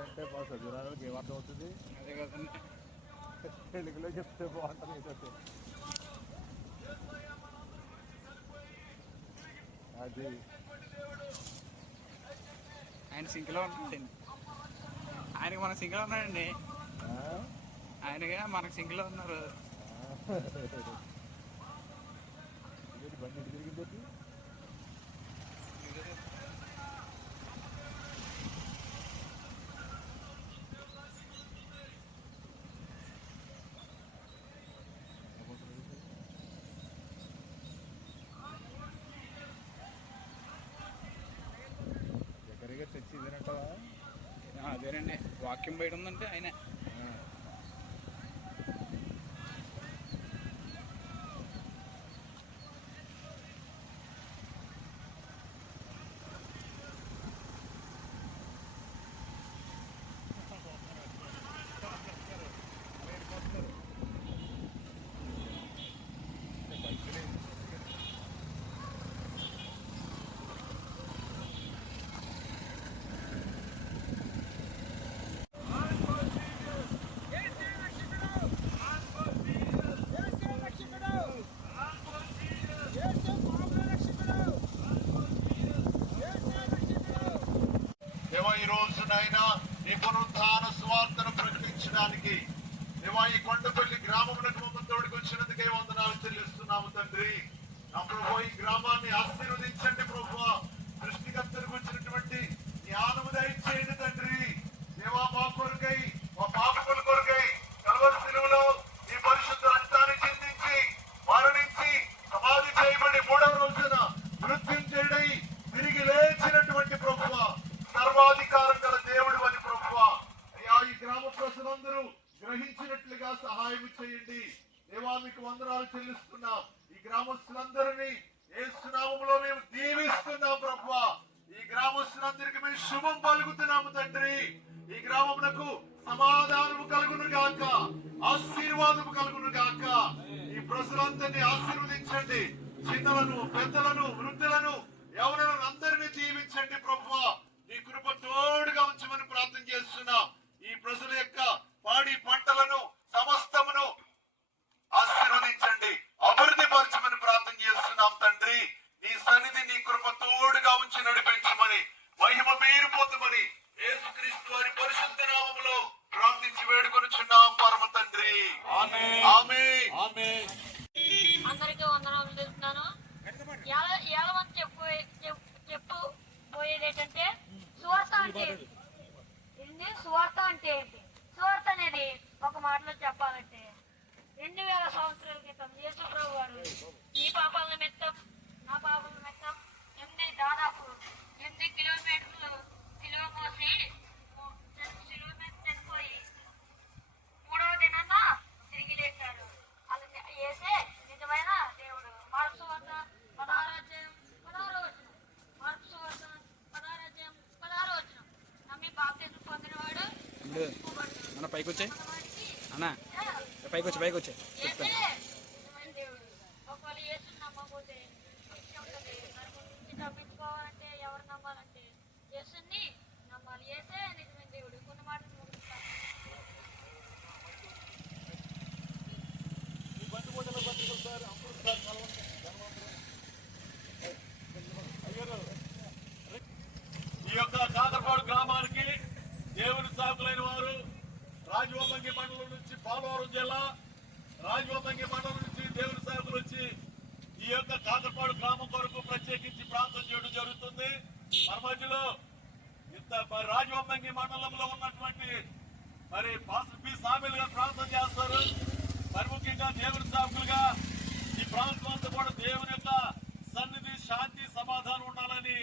అంటే మా చదువురానికి ఏమర్థం అవుతుంది? అదే కదండి, తెలుగులో చెప్తే బాగుంటుంది ఏదైతే. అది ఆయన సింక్లో ఉన్నాడండి. ఆయనకి మన సింక్లో ఉన్నాడండి. ఆయనగా మనకు సింక్లో ఉన్నారు. బండి తిరిగింది. దగ్గరగా తెచ్చి ఇదేనంటావా? అదేనండి, వాక్యం బయట ఉందంటే ఆయన. ఈ రోజునైనా ఈ పునరుద్ధాన స్వార్థను ప్రకటించడానికి ఈ కొండపల్లి గ్రామమునకు మమ్మల్ని తోడుకు వచ్చినందుకే వందనాలు చెల్లిస్తున్నాము తండ్రి. నా ప్రభు, ఈ గ్రామాన్ని ఆశీర్వదించండి ప్రభు. సృష్టికర్తలకు వచ్చినటువంటి జ్ఞానము దయచేయండి తండ్రి. దేవా, మా కొరకై, మా పాపముల కొరకై కల్వరి శిలువలో ఈ పరిశుద్ధ రక్తాన్ని చిందించి మరణించి సమాధి చేయబడి మూడవ రోజున మృత్యుంజయుడై తిరిగి లేచినటువంటి ప్రభువ, సర్వాధికారం గల దేవుడు అని ప్రభువ, అయ్యా ఈ గ్రామ ప్రజలందరూ గ్రహించినట్లుగా సహాయం చేయండి. దేవా, మీకు వందనాలు చెల్లిస్తున్నాం. ఈ గ్రామస్తులందరినీ యేసు నామములో మేము దీవిస్తున్నాం ప్రభువ. ఈ గ్రామస్తులందరికీ మేము శుభం పలుకుతున్నాము తండ్రి. ఈ గ్రామమునకు సమాధానము కలుగును గాక, ఆశీర్వాదము కలుగును గాక. ఈ ప్రజలందరినీ ఆశీర్వదించండి. చిన్నలను, పెద్దలను, వృద్ధులను, యవనులను అందరినీ దీవించండి ప్రభువ. నీ కృప తోడుగా ఉంచమని ప్రార్థన చేస్తున్నాం. ఈ ప్రజల యొక్క పాడి పంటలను సమస్తమును ఆశీర్వదించండి, అభివృద్ధి పరచమని ప్రార్థన చేస్తున్నాం తండ్రి. నీ సన్నిధి, నీ కృప తోడుగా ఉంచి నడిపించమని, మహిమ మీరు పొందమని యేసుక్రీస్తు వారి పరిశుద్ధ నామములో ప్రార్థించి వేడుకొనుచున్నాం పరమ తండ్రి. ఆమేన్, ఆమేన్, ఆమేన్. అందరికీ వందనాలు తెలుస్తున్నాను. ఏలమంది చెప్పు పోయేది ఏంటంటే సువార్త అంటే ఏంటి? సువార్త అంటే ఏంటి? సువార్త అనేది ఒక మాటలో చెప్పాలంటే 2000 సంవత్సరాల క్రితం యేసు ప్రభు వారు ఈ పాపాలను మెత్తం, నా పాపాలను మెత్తం, దాదాపు 8 కిలోమీటర్లు సిలువ మోసి సిలువ మీద చనిపోయి 3వ దినాన తిరిగి లేచాడు. అది యేసే నిజమైన దేవుడు. మార్కు సువార్త 16వ అధ్యాయం 16వ వచనం. మార్కు సువార్త 16వ అధ్యాయం 16వ వచనం. నమ్మి బాప్తిజం పొందినవాడు అన్న పైకి వచ్చాయి, అన్న పైకి వచ్చాయి యేసే నిజమైన దేవుడు. ఒకవేళ యేసుని నమ్మకపోతే శిక్ష ఉంటుంది. నరకం నుంచి తప్పించుకోవాలంటే ఎవరు నమ్మాలంటే యేసుని నమ్మాలి. యేసే నిజమైన దేవుడు. కొన్ని మాటలు ముగిస్తాను. ఈ యొక్క కాకరపాడు గ్రామానికి దేవుని సాకులైన వారు రాజవోపంగి మండలం నుంచి, పోలవరం జిల్లా రాజవోపంగి మండలం నుంచి దేవుని సాకులు వచ్చి ఈ యొక్క కాకరపాడు గ్రామం కొరకు ప్రత్యేకించి ప్రార్థన చేయడం జరుగుతుంది. మన మధ్యలో ఇంత రాజవోపంగి మండలంలో ఉన్నటువంటి మరి పాస్టర్ పి సామిల్ గారు ప్రార్థన చేస్తారు. మరి ముఖ్యంగా దేవుని సాకులుగా ఈ ప్రాంతం అంతా కూడా దేవుని యొక్క సన్నిధి, శాంతి, సమాధానం ఉండాలని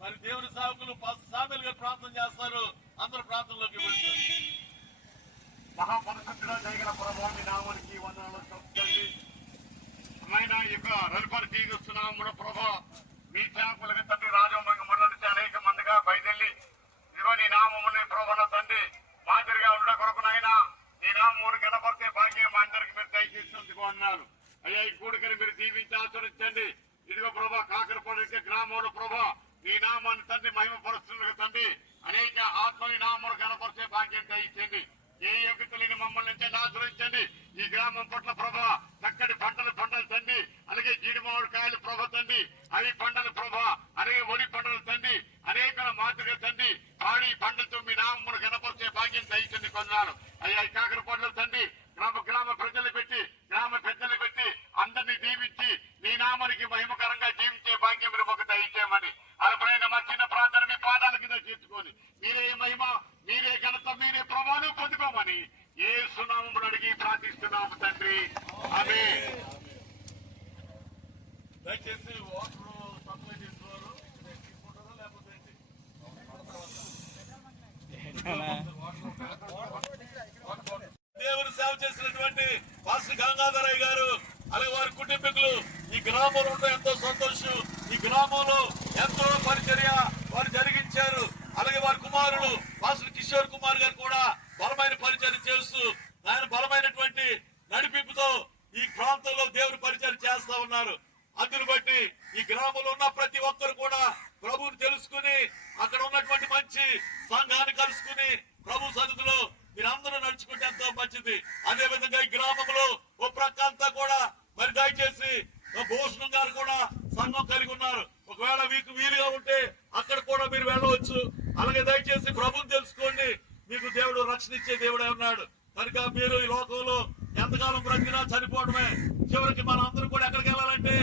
మరి దేవుని సేవకులు పాస్టర్ సామిల్ గారు ప్రార్థన చేస్తారు. అందరూ ప్రార్థనలోకి వెళ్తారు. మహాపరిశుద్ధుడా జయగల ప్రభువాని నామానికి వందనాలు చెప్తండి. అమ్మాయిన యొక్క రవిపరి తీరుస్తున్నాము ప్రభా. మీ సేవకులుగా తండ్రి రాజవంగ మండలి నుంచి అనేక మందిగా బయలుదేరి ఇదిగో నీ నామముని ప్రభాన తండ్రి మాదిరిగా ఉండ కొరకునైనా నీ నామూరు కనపడితే భాగ్యం మా అందరికి మీరు దయచేసినందుకు అన్నారు. అయ్యా, ఈ కూడికని మీరు దీవించి ఆచరించండి. ఇదిగో ప్రభా, కాకరపాడు గ్రామంలో ప్రభా నీ నామాన్ని తండ్రి మహిమ పరుస్తున్నగా తండ్రి అనేక ఆత్మని నామను కనపరిచే భాగ్యం దయచేయండి. ఏ యోగ్యతలేని మమ్మల్ని నుంచి ఆశ్రయించండి. ఈ గ్రామం పట్ల ప్రభా చక్కటి పంటలు తండి, అలాగే జీడి మామిడికాయలు ప్రభ తండి, అవి పంటలు ప్రభ, అలాగే వరి పంటలు తండి, అనేక మాదిరిగా తండి, పాడి పంటలతో మీ నామమును కనపరిచే భాగ్యం దయచేయండి. కొందరు అయ్యా ఈ కాకర పంటలు తండి, గ్రామ ప్రజలు పెట్టి అందరినీ దీవించి నీ నామానికి మహిమకరంగా జీవించే భాగ్యం మీరు ఒక దయచేయమని అలపైన మా చిన్న ప్రార్థన మీ పాదాల కింద చేర్చుకొని మీరే మహిమ, మీరే ఘనత, మీరే ప్రభావం పొందుకోమని యేసు నామమును అడిగి ప్రార్థిస్తున్నాము తండ్రి. ఆమేన్. దయచేసి వాటర్ సప్లై చేసేవారు తీసుకుంటారా లేకపోతే దేవుని సేవ చేసినటువంటి పాస్టర్ గంగాధరయ్య గారు అలాగే వారి కుటుంబీకులు ఈ గ్రామంలో ఉండడం ఎంతో సంతోషం. ఈ గ్రామంలో ఎంతో పరిచర్య వారు జరిగించారు. అలాగే వారి కుమారుడు పాస్టర్ కిషోర్ కుమార్ గారు కూడా బలమైన పరిచర్య చేస్తూ ఆయన బలమైనటువంటి నడిపింపుతో ఈ ప్రాంతంలో దేవుని పరిచర్య చేస్తా ఉన్నారు. అందును బట్టి ఈ గ్రామంలో ఉన్న ప్రతి ఒక్కరు కూడా ప్రభువుని తెలుసుకుని అక్కడ ఉన్నటువంటి మంచి సంఘాన్ని కలుసుకుని ప్రభు సన్నిధిలో మీరందరూ నడుచుకుంటే ఎంతో మంచిది. అదే విధంగా ఈ గ్రామంలో ఓ ప్రక్క అంతా కూడా మరి దయచేసి భూషణం గారు కూడా సంఘం కలిగి ఉన్నారు. ఒకవేళ మీకు వీలుగా ఉంటే అక్కడ కూడా మీరు వెళ్ళవచ్చు. అలాగే దయచేసి ప్రభుని తెలుసుకోండి. మీకు దేవుడు రక్షణ ఇచ్చే దేవుడే ఉన్నాడు కనుక మీరు ఈ లోకంలో ఎంతకాలం బ్రతికినా చనిపోవడమే. చివరికి మనం అందరూ కూడా ఎక్కడికి వెళ్ళాలంటే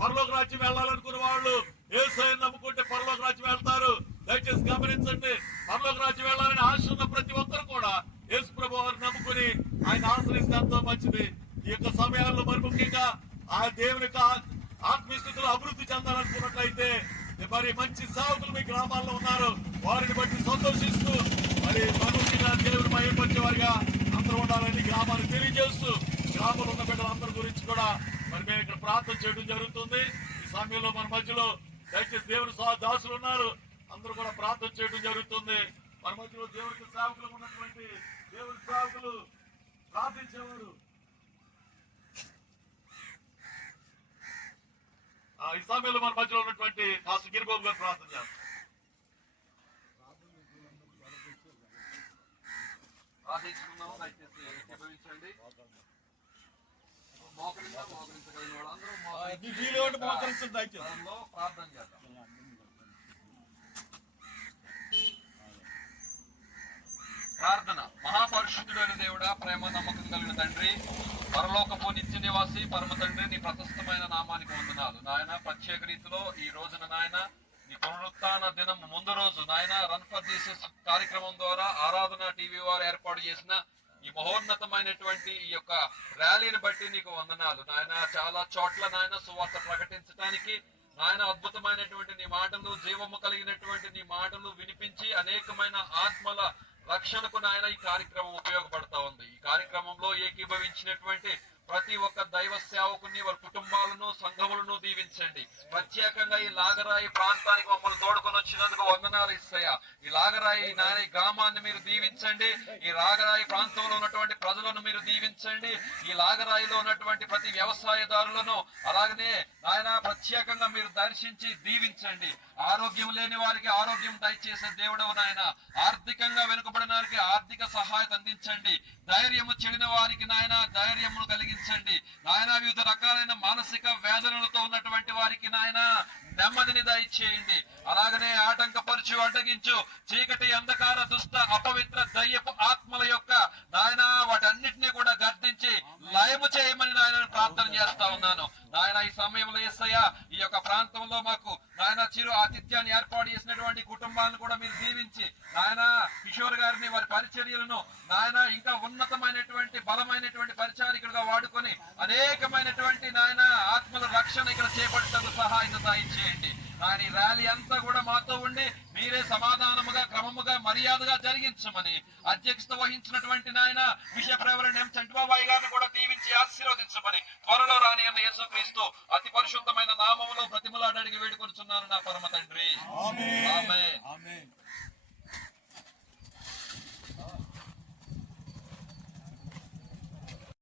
పరలోక రాజ్యం వెళ్ళాలనుకున్న వాళ్ళు యేసయ్యను నమ్ముకుంటే పరలోక రాజ్యం వెళ్తారు. దయచేసి గమనించండి. పరలోక రాజ్యం వెళ్ళాలని ఆశ ఉన్న ప్రతి ఒక్కరు కూడా యేసు ప్రభు వారిని నమ్ముకుని ఆయన ఆశ్రయిస్తే ఎంతో మంచిది. ఈ యొక్క సమయాల్లో మరి ముఖ్యంగా ఆ దేవుని యొక్క ఆత్మీయ స్థితిలో అభివృద్ధి చెందాలనుకున్నట్లయితే మరి మంచి సేవకులు మీ గ్రామాల్లో ఉన్నారు. వారిని బట్టి సంతోషిస్తూ మరి మనముగా దేవుని మహిమపరిచే వారిగా అందరూ ఉండాలని గ్రామాన్ని తెలియజేస్తూ గ్రామంలో ఉన్న బిడ్డలందరి గురించి కూడా మరి మేము ఇక్కడ ప్రార్థన చేయడం జరుగుతుంది. ఈ సమయంలో మన మధ్యలో దయచేసి దేవుని దాసులు ఉన్నారు. అందరూ కూడా ప్రార్థన చేయడం జరుగుతుంది. మన మధ్యలో దేవుడికి సేవకులు ఉన్నటువంటి దేవుని సేవకులు ప్రార్థించేవారు ఈ సమయంలో మన మధ్యలో ఉన్నటువంటి మాస్టర్ గిరిబాబు గారు ప్రార్థన చేస్తారు. ప్రార్థించుకున్నాము. దయచేసి ఏకీభవించండి. మోకరించగలిగిన వాళ్ళందరూ ప్రార్థన చేద్దాం. ప్రార్థన. మహాపరిశుద్ధుడైన దేవుడా, ప్రేమ నమ్మకం కలిగిన తండ్రి, పరలోకపు నిత్య నివాసి పరమ తండ్రి, నీ ప్రశస్తమైన నామానికి వందనాలు నాయన. ప్రత్యేక రీతిలో ఈ రోజున నాయన నీ పునరుత్థాన దినం ముందు రోజు నాయన రన్ ఫర్ జీసస్ కార్యక్రమం ద్వారా ఆరాధన టీవీ వారు ఏర్పాటు చేసిన ఈ మహోన్నతమైనటువంటి ఈ యొక్క ర్యాలీని బట్టి నీకు వందనాలు నాయన. చాలా చోట్ల నాయన సువార్త ప్రకటించడానికి నాయన అద్భుతమైనటువంటి నీ మాటలు, జీవము కలిగినటువంటి నీ మాటలు వినిపించి అనేకమైన ఆత్మల రక్షణకు నాయన ఈ కార్యక్రమం ఉపయోగపడతా ఉంది. ఈ కార్యక్రమంలో ఏకీభవించినటువంటి ప్రతి ఒక్క దైవ సేవకుని వారి కుటుంబాలను సంఘములను దీవించండి. ప్రత్యేకంగా ఈ లాగరాయి ప్రాంతానికి మమ్మల్ని తోడుకొని వచ్చినందుకు వందనాలు ఇస్తాయా. ఈ లాగరాయి నాయన ఈ గ్రామాన్ని మీరు దీవించండి. ఈ లాగరాయి ప్రాంతంలో ఉన్నటువంటి ప్రజలను మీరు దీవించండి. ఈ లాగరాయిలో ఉన్నటువంటి ప్రతి వ్యవసాయదారులను అలాగనే నాయన ప్రత్యేకంగా మీరు దర్శించి దీవించండి. ఆరోగ్యం లేని వారికి ఆరోగ్యం దయచేసే దేవుడవు నాయన. ఆర్థికంగా వెనుకబడిన వారికి ఆర్థిక సహాయత అందించండి. ధైర్యము చెడిన వారికి నాయన ధైర్యమును కలిగించండి నాయన. వివిధ రకాలైన మానసిక వేదనలతో ఉన్నటువంటి వారికి నాయన నెమ్మదిని దయచేయండి. అలాగనే ఆటంకపరచు, అడ్డగించు చీకటి, అంధకార, దుష్ట, అపవిత్ర, దయ్యపు ఆత్మల యొక్క నాయన వాటన్నిటినీ కూడా గర్దించి లయము చేయమని నాయన ప్రార్థన చేస్తా ఉన్నాను నాయన. ఈ సమయంలో యేసయ్య ఈ యొక్క ప్రాంతంలో మాకు నాయన చిరు ఆతిథ్యాన్ని ఏర్పాటు చేసినటువంటి కుటుంబాలను కూడా మీరు దీవించి నాయన కిషోర్ గారిని వారి పరిచర్యలను నాయన ఇంకా ఉన్నతమైనటువంటి బలమైనటువంటి పరిచారికులుగా వాడుకొని అనేకమైనటువంటి నాయన ఆత్మల రక్షణ ఇక్కడ చేపట్టేందుకు సహాయం దయచేయండి నాయన. ఈ ర్యాలీ అంతా కూడా మాతో ఉండి మీరే సమాధానముగా క్రమముగా మర్యాదగా జరిగించమని అధ్యక్షత వహించినటువంటి నాయన బిషప్ రెవరెండ్ ఎం చంటిబాబాయి గారిని కూడా దీవించి ఆశీర్వదించమని త్వరలో రాని అన్న యేసుక్రీస్తు అతి పరిశుద్ధమైన నామములో ప్రతిమలాడి అడిగి వేడుకొనుచున్నాను నా పరమ తండ్రి. ఆమేన్.